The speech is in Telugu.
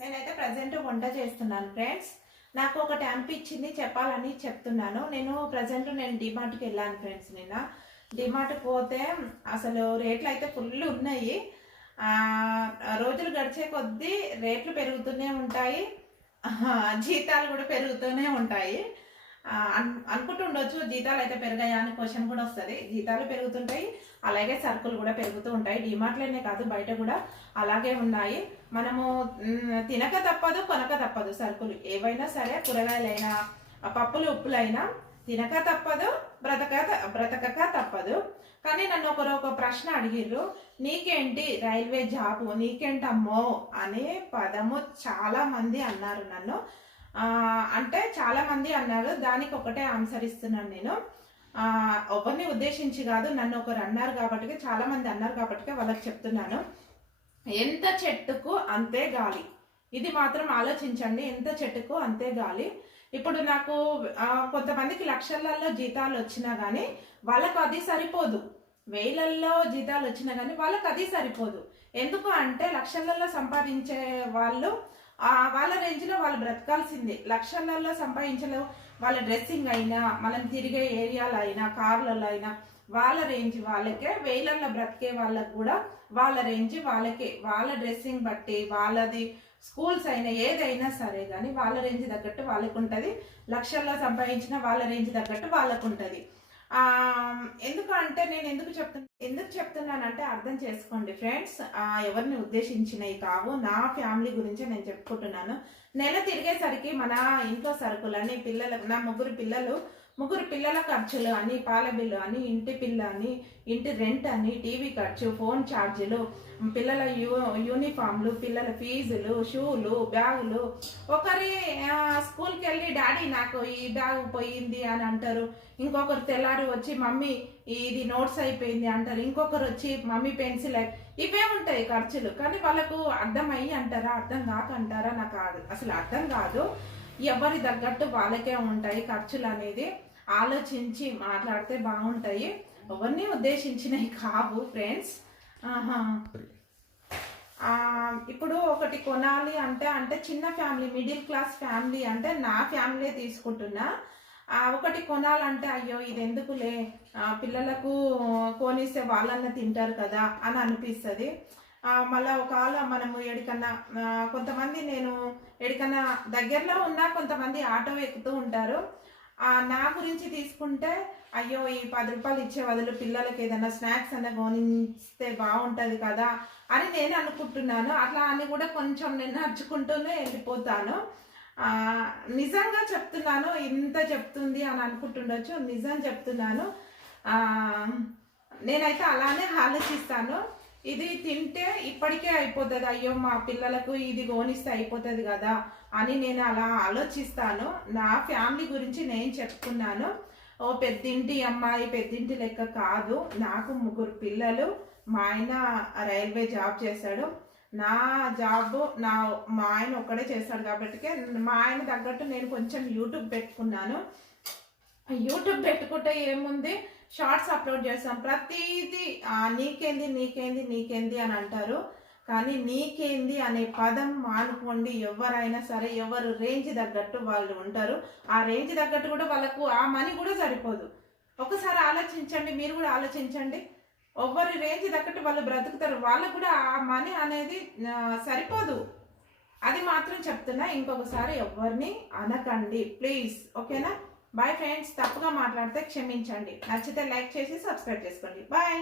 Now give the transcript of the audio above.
నేనైతే ప్రజెంట్ వంట చేస్తున్నాను ఫ్రెండ్స్. నాకు ఒకటి అనిపించింది చెప్పాలని చెప్తున్నాను. నేను ప్రజెంట్ నేను డిమార్ట్కి వెళ్ళాను ఫ్రెండ్స్ నిన్న. డిమార్ట్ పోతే అసలు రేట్లు అయితే ఫుల్ ఉన్నాయి. రోజులు గడిచే కొద్దీ రేట్లు పెరుగుతూనే ఉంటాయి. జీతాలు కూడా పెరుగుతూనే ఉంటాయి. అనుకుంటుండొచ్చు జీతాలు అయితే పెరిగాయా అని క్వశ్చన్ కూడా వస్తుంది. జీతాలు పెరుగుతుంటాయి అలాగే సరుకులు కూడా పెరుగుతూ ఉంటాయి. డిమార్ట్లోనే కాదు బయట కూడా అలాగే ఉన్నాయి. మనము తినక తప్పదు కొనక తప్పదు సరుకులు. ఏవైనా సరే కూరగాయలైనా పప్పులు ఉప్పులైనా తినక తప్పదు బ్రతక బ్రతకక తప్పదు. కానీ నన్ను ఒకరు ఒక ప్రశ్న అడిగిర్రు నీకేంటి రైల్వే జాబ్? నీకేంటమ్మో? అనే పదము చాలా మంది అన్నారు నన్ను. అంటే చాలా మంది అన్నారు దానికి ఒకటే ఆన్సర్ ఇస్తున్నాను నేను. ఆ, ఎవరిని ఉద్దేశించి కాదు నన్ను ఒకరు అన్నారు కాబట్టి చాలా మంది అన్నారు కాబట్టి వాళ్ళకి చెప్తున్నాను. ఎంత చెట్టుకు అంతే గాలి. ఇది మాత్రం ఆలోచించండి ఎంత చెట్టుకు అంతే గాలి. ఇప్పుడు నాకు కొంతమందికి లక్షలలో జీతాలు వచ్చినా కానీ వాళ్ళకు అది సరిపోదు. వేలల్లో జీతాలు వచ్చినా కానీ వాళ్ళకి అది సరిపోదు. ఎందుకు అంటే లక్షలలో సంపాదించే వాళ్ళు వాళ్ళ రేంజ్లో వాళ్ళు బ్రతకాల్సిందే. లక్షలలో సంపాదించలేవు. వాళ్ళ డ్రెస్సింగ్ అయినా మనం తిరిగే ఏరియాలో అయినా కార్లలో అయినా వాళ్ళ రేంజ్ వాళ్ళకే వేలల్లో బ్రతికే వాళ్ళకు కూడా వాళ్ళ రేంజ్ వాళ్ళకే. వాళ్ళ డ్రెస్సింగ్ బట్టి వాళ్ళది స్కూల్స్ అయినా ఏదైనా సరే కానీ వాళ్ళ రేంజ్ తగ్గట్టు వాళ్ళకు ఉంటుంది లక్షల్లో సంపాదించిన వాళ్ళ రేంజ్ తగ్గట్టు వాళ్ళకు ఉంటుంది ఎందుకు అంటే నేను ఎందుకు చెప్తున్నా ఎందుకు చెప్తున్నానంటే అర్థం చేసుకోండి ఫ్రెండ్స్. ఎవరిని ఉద్దేశించినవి కావు. నా ఫ్యామిలీ గురించి నేను చెప్పుకుంటున్నాను. నెల తిరిగేసరికి మన ఇంట్లో సరుకులని పిల్లలు నా ముగ్గురు పిల్లలు ముగ్గురు పిల్లల ఖర్చులు అని పాల బిల్లు అని ఇంటి పిల్ల అని ఇంటి రెంట్ అని టీవీ ఖర్చు ఫోన్ ఛార్జీలు పిల్లల యూ యూనిఫామ్లు పిల్లల ఫీజులు షూలు బ్యాగులు. ఒకరి స్కూల్కి వెళ్ళి డాడీ నాకు ఈ బ్యాగ్ పోయింది అని అంటారు. ఇంకొకరు తెల్లారి వచ్చి మమ్మీ ఇది నోట్స్ అయిపోయింది అంటారు. ఇంకొకరు వచ్చి మమ్మీ పెన్సిల్ అయి ఇవే ఉంటాయి ఖర్చులు. కానీ వాళ్ళకు అర్థమయ్యి అంటారా అర్థం కాక అంటారా నాకు అసలు అర్థం కాదు. ఎవరి తగ్గట్టు వాళ్ళకే ఉంటాయి ఖర్చులు అనేది. ఆలోచించి మాట్లాడితే బాగుంటాయి. ఎవరిని ఉద్దేశించినవి కావు ఫ్రెండ్స్ ఇప్పుడు ఒకటి కొనాలి అంటే అంటే చిన్న ఫ్యామిలీ మిడిల్ క్లాస్ ఫ్యామిలీ అంటే నా ఫ్యామిలీ తీసుకుంటున్నా. ఆ, ఒకటి కొనాలంటే అయ్యో ఇది ఎందుకులే పిల్లలకు కొనిస్తే వాళ్ళన్న తింటారు కదా అని అనిపిస్తుంది. మళ్ళీ ఒకవేళ మనము ఎడికన్నా కొంతమంది నేను ఎడికన్నా దగ్గరలో ఉన్నా కొంతమంది ఆటో ఎక్కుతూ ఉంటారు. నా గురించి తీసుకుంటే అయ్యో ఈ పది రూపాయలు ఇచ్చే బదులు పిల్లలకి ఏదైనా స్నాక్స్ అన్న గోనిస్తే బాగుంటుంది కదా అని నేను అనుకుంటున్నాను. అట్లా అని కూడా కొంచెం నేను నడుచుకుంటూనే వెళ్ళిపోతాను. నిజంగా చెప్తున్నాను ఇంత చెప్తుంది అని అనుకుంటుండొచ్చు. నిజం చెప్తున్నాను. నేనైతే అలానే ఆలోచిస్తాను. ఇది తింటే ఇప్పటికే అయిపోతుంది. అయ్యో మా పిల్లలకు ఇది గోనిస్తే అయిపోతుంది కదా అని నేను అలా ఆలోచిస్తాను. నా ఫ్యామిలీ గురించి నేను చెప్పుకున్నాను. ఓ పెద్దింటి అమ్మాయి పెద్దింటి లెక్క కాదు. నాకు ముగ్గురు పిల్లలు. మా ఆయన రైల్వే జాబ్ చేశాడు. నా జాబ్ నా మా ఆయన ఒక్కడే చేస్తాడు కాబట్టి మా ఆయన తగ్గట్టు నేను కొంచెం యూట్యూబ్ పెట్టుకున్నాను. యూట్యూబ్ పెట్టుకుంటే ఏముంది? షార్ట్స్ అప్లోడ్ చేస్తాం. ప్రతిదీ నీకేంది నీకేంది నీకేంది అని అంటారు. కానీ నీకేంది అనే పదం మానుకోండి. ఎవరైనా సరే ఎవరు రేంజ్ తగ్గట్టు వాళ్ళు ఉంటారు. ఆ రేంజ్ తగ్గట్టు కూడా వాళ్ళకు ఆ మనీ కూడా సరిపోదు. ఒకసారి ఆలోచించండి మీరు కూడా ఆలోచించండి. ఎవరి రేంజ్ తగ్గట్టు వాళ్ళు బ్రతుకుతారు. వాళ్ళకు కూడా ఆ మనీ అనేది సరిపోదు. అది మాత్రం చెప్తున్నా. ఇంకొకసారి ఎవరిని అనకండి. ప్లీజ్ ఓకేనా బాయ్ ఫ్రెండ్స్ తప్పుగా మాట్లాడితే క్షమించండి. నచ్చితే లైక్ చేసి సబ్స్క్రైబ్ చేసుకోండి. బాయ్